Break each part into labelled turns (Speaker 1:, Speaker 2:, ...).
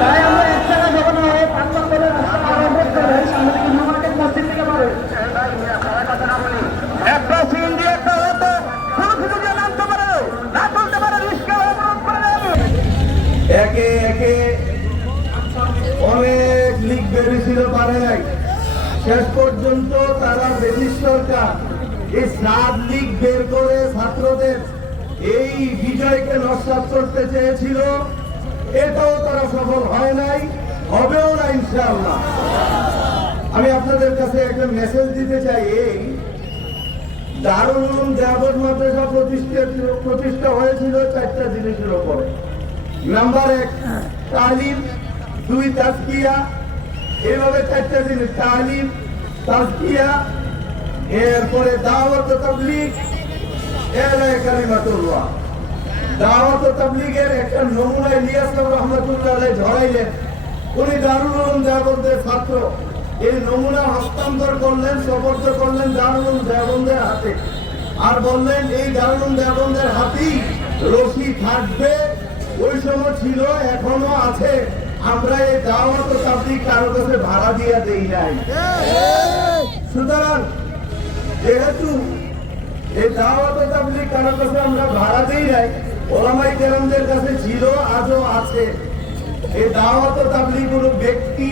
Speaker 1: তাই আমরা এক জায়গায় যখন হয় পাঁচবার করে রাস্তা করে সামনে থেকে মসজিদ থেকে পারে
Speaker 2: একটা সিএনজি একটা অটো শুধু শুধু যে নামতে পারে। না চলতে পারে রিস্কা অবরোধ করে
Speaker 3: একে একে। অনেক লিগ বেরিয়েছিল পারে শেষ পর্যন্ত তারা ব্রিটিশ সরকার এই সাত লিগ বের করে ছাত্রদের এই বিজয়কে নস্বাত করতে চেয়েছিল। এটাও তারা সফল হয় নাই, হবেও না ইনশাআল্লাহ। আমি আপনাদের কাছে একটা মেসেজ দিতে চাই এই, দারুল উলুম দেওবন্দ মাদ্রাসা প্রতিষ্ঠা প্রতিষ্ঠা হয়েছিল চারটা জিনিসের উপরে। নাম্বার এক, তালিম, দুই, তাজকিয়া। এইভাবে চারটা জিনিস, তালিম, তাজকিয়া, এরপরে দাওয়াত তাবলিগ, এলায় কালিমাতুল্লাহ। দাওয়াত তাবলিগের একটা নমুনা ইলিয়াস রহমতুল্লাহ ধরাইলেন। উনি দারুল উলুম দেওবন্দের ছাত্র। এই নমুনা হস্তান্তর করলেন সবর্দ করলেন দারুল উলুম দেওবন্দের হাতে। আর বললেন, এই দারুল উলুম দেওবন্দের হাতেই রশি থাকবে, ওই সময় ছিল, এখনও আছে। আমরা এই দাওয়াত তাবলিগ কারও কাছে ভাড়া দিয়ে দেই নাই। সুতরাং, যেহেতু এই দাওয়াত তাবলিগ কারও কাছে আমরা ভাড়া দেই নাই ওলামাই কেরামদের কাছে ছিল, আজও আছে। এই দাওয়াত ও তাবলিগ কোনো ব্যক্তি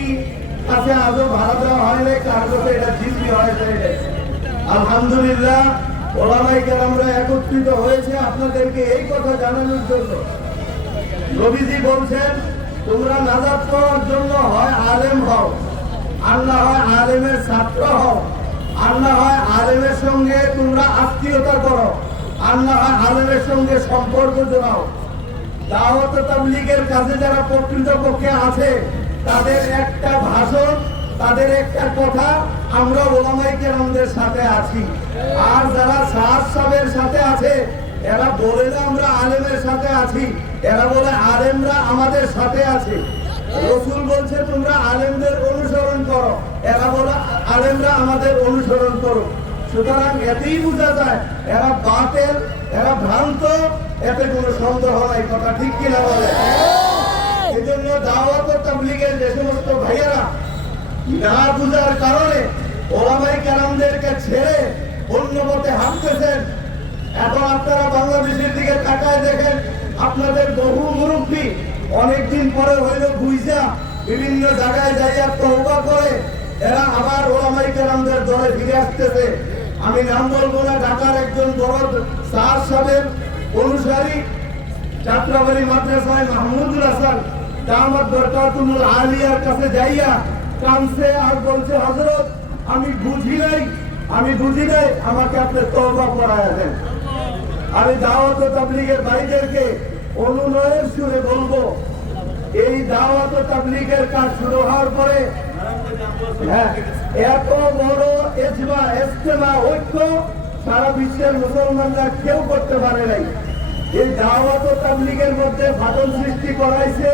Speaker 3: কাছে আজও ভাড়া দেওয়া হয় নাই, কার কাছে এটা জিম্মি হয়েছে আলহামদুলিল্লাহ ওলামাই কেরামরা একত্রিত হয়েছে আপনাদেরকে এই কথা জানানোর জন্য। নবীজি বলছেন, তোমরা নাজাত পাওয়ার জন্য হয় আলেম হও না হয় আলেমের ছাত্র হও না হয় আলেমের সঙ্গে তোমরা আত্মীয়তা করো। হয় আলেমের সঙ্গে সম্পর্ক জোড়াও। দাওয়াত তাবলিগের কাছে যারা প্রকৃতপক্ষে আছে, তাদের একটা ভাষণ, তাদের একটা কথা আমরা ওলামাই কেরামদের সাথে আছি। আর যারা সাহাজ সাহেবের সাথে আছে, এরা বলে না আমরা আলেমের সাথে আছি, এরা বলে আলেমরা আমাদের সাথে আছে। রসুল বলছে, তোমরা আলেমদের অনুসরণ করো। এরা বলে, আলেমরা আমাদের অনুসরণ করো। সুতরাং এতেই বোঝা যায় এরা বাতেল এরা ভ্রান্ত, এতে কোনো সন্দেহ নাই, কথা ঠিক কিনা বলে। এই জন্য ও তাবলিগের যে সমস্ত ভাইয়েরা। না বুঝার কারণে ওলামাই কারামদেরকে ছেড়ে অন্য পথে হাঁটতেছেন। এখন আপনারা বাংলাদেশের দিকে তাকায় দেখেন, আপনাদের বহু মুরব্বী অনেকদিন পরে হইল বুঝা বিভিন্ন জায়গায় যাইয়া তহবা করে, এরা আবার ওলামাই কারামদের দলে ফিরে আসতেছে। আমি নাম বলব না, ঢাকার একজন বড় সার সাহেবের অনুসারী, যাত্রাবাড়ি মাদ্রাসায় মাহমুদুল হাসান। দামাত আলিয়ার কাছে যাইয়া আর বলছে হজরত আমি বুঝি নাই, আমি বুঝি নাই, আমাকে আপনি তওবা দেন। আমি দাওয়াত তাবলিগের ভাইদেরকে অনুনয়ের সুরে বলব, এই দাওয়াত তাবলিগের কাজ শুরু হওয়ার পরে হ্যাঁ, এত বড় এজমা এস্তেমা ঐক্য সারা বিশ্বের মুসলমানরা কেউ করতে পারে নাই। এই দাওয়াত তাবলিগের মধ্যে ফাটল সৃষ্টি করাইছে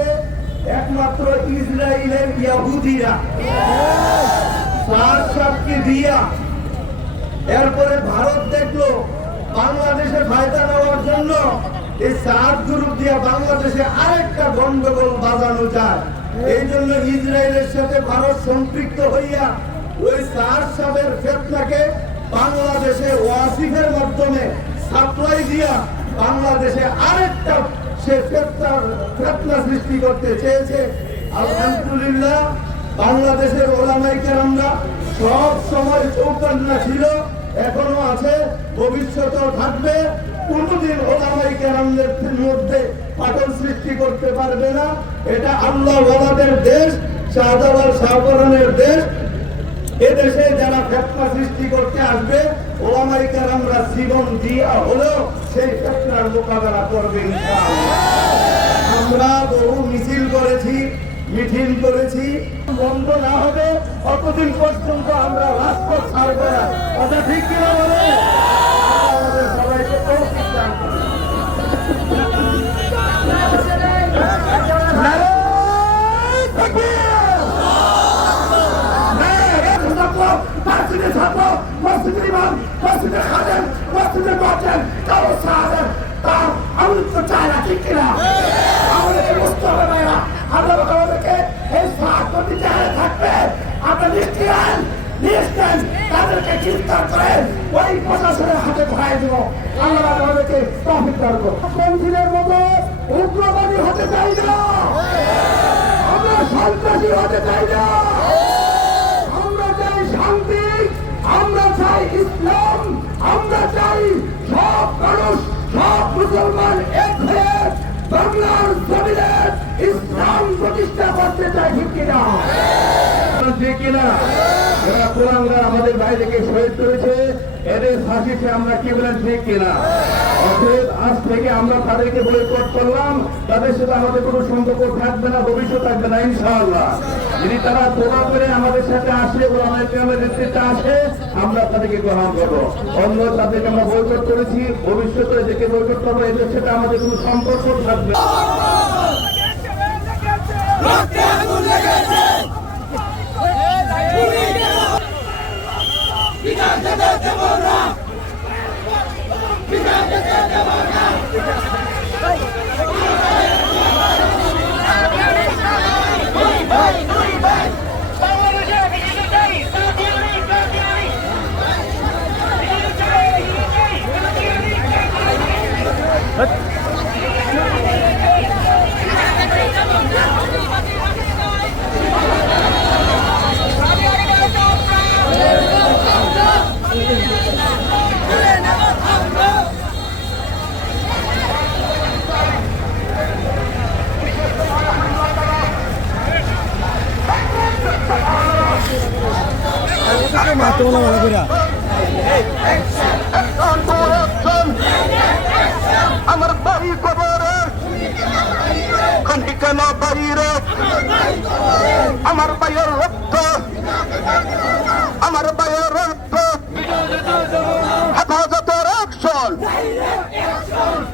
Speaker 3: একমাত্র ইসরায়েলের ইয়াহুদিরা। সাপকে দিয়া। এরপরে ভারত দেখল বাংলাদেশে ফায়দা নেওয়ার জন্য এই গ্রুপ দিয়া বাংলাদেশে আরেকটা গন্ডগোল বাজানো যায়। এই জন্য ইসরায়েলের সাথে ভারত সম্পৃক্ত হইয়া ওই সাহেবের ফেতনাকে বাংলাদেশে ওয়াসিফের মাধ্যমে সাপ্লাই দিয়া বাংলাদেশে আরেকটা সে ফেতনা ফেতনা সৃষ্টি করতে চেয়েছে। আলহামদুলিল্লাহ, বাংলাদেশের ওলামাই কেরামরা সব সময় চৌকান্না ছিল, এখনও আছে, ভবিষ্যতেও থাকবে। কোনদিন ওলামাই কেরামদের মধ্যে পাটল সৃষ্টি করতে পারবে না। এটা আল্লাহ শাহজালাল শাহপরানের দেশ এদেশে যারা ফেতনা সৃষ্টি করতে আসবে ওলামাই কেরামরা জীবন দিয়া হলেও সেই ফেতনার মোকাবেলা করবে আমরা বহু মিছিল করেছি মিছিল করেছি। বন্ধ না হবে অতদিন পর্যন্ত আমরা রাজপথ ছাড়বো না। কথা ঠিক কিনা বলে সবাইকে তৌফিক দান করুন। মসজিদের ইমাম মসজিদের খাদেম মসজিদের মর্জেন কারও সাহায্য তার আমৃত্য চায় না, ঠিক কিনা? আমাদেরকে বুঝতে হবে ভাইরা, আমরা আমাদেরকে এই
Speaker 4: সাহায্য দিতে হারে থাকবে। আমরা নিশ্চিয়ান নিশ্চেন তাদেরকে গ্রেফতার করে ওই
Speaker 3: প্রশাসনের হাতে ঘুরাই দেব। আমরা আমাদেরকে টপিক করব মন্দিরের মতো উগ্রবাদী হতে চাই না। আমরা সন্ত্রাসী হতে চাই না। বাংলার ইসলাম প্রতিষ্ঠা করতে ঠিক কিনা? শহীদ করেছে, এদের ফাঁসিতে আমরা কি বলেন, ঠিক কিনা? আজ থেকে আমরা তাদেরকে বয়কট করলাম, তাদের সাথে আমাদের কোনো সম্পর্ক থাকবে না, ভবিষ্যৎ থাকবে না, ইনশাআল্লাহ। যদি তারা তোলা করে আমাদের সাথে আসে ও আমাদের নেতৃত্বে আসে, আমরা তাদেরকে গ্রহণ করব। অন্য তাদেরকে আমরা বয়কট করেছি, ভবিষ্যতে এদেরকে বয়কট করব, এদের সাথে আমাদের কোনো সম্পর্ক থাকবে
Speaker 5: বিচার দেব না।
Speaker 2: আমার বাড়ি কবরে। কেন বাইরে। আমার বাইয়ের রক্ত। আমার বাইয়ের রক্ত। হেফাজতের অ্যাকশন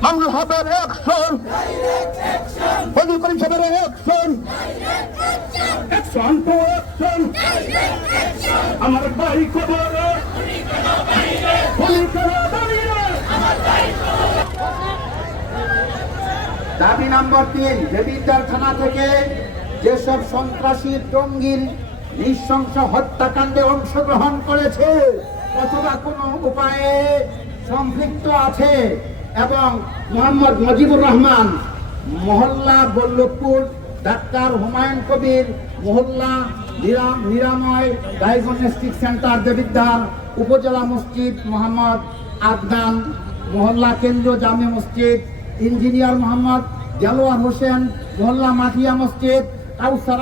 Speaker 2: মামলু হবের অ্যাকশন ফজল করিম সাহেবের অ্যাকশন অ্যাকশন টু অ্যাকশন আমার কবরে কেন
Speaker 4: দাবি নম্বর তিন দেবিদ্বার থানা থেকে যেসব সন্ত্রাসী টঙ্গির নৃশংস হত্যাকাণ্ডে অংশগ্রহণ করেছে, অথবা কোনো উপায়ে সম্পৃক্ত আছে, এবং মোহাম্মদ মজিবুর রহমান, মহল্লা বল্লভপুর ডাক্তার হুমায়ুন কবির, মহল্লা, নিরাম নিরাময় ডায়াগনস্টিক সেন্টার দেবিদ্বার, উপজেলা মসজিদ মোহাম্মদ আদনান, মহল্লা কেন্দ্র জামে মসজিদ, ইঞ্জিনিয়ার মোহাম্মদ জালোয়ার হোসেন, মোহল্লা মাঠিয়া মসজিদ, কাউসারা